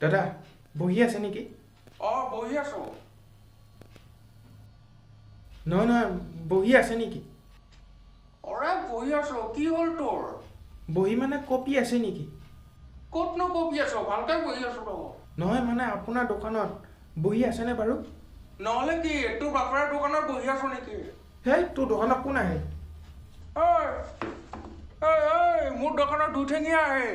দাদা বহি আছে নেকি? বহি আছো। নহয় বহি আছে নেকি? অৰে বহি আছো, কি হ'ল তোৰ? বহি মানে কপি আছে নেকি? ক'তনো কপি আছো, ভালকে বহি আছো তো। নহয় মানে আপোনাৰ দোকানত বহি আছেনে বাৰু? নহ'লে কি তোৰ বাপেৰ দোকানত বহি আছো নেকি? হেই তোৰ দোকানত কোন আহে? মোৰ দোকানত দুঠেঙীয়া আহে।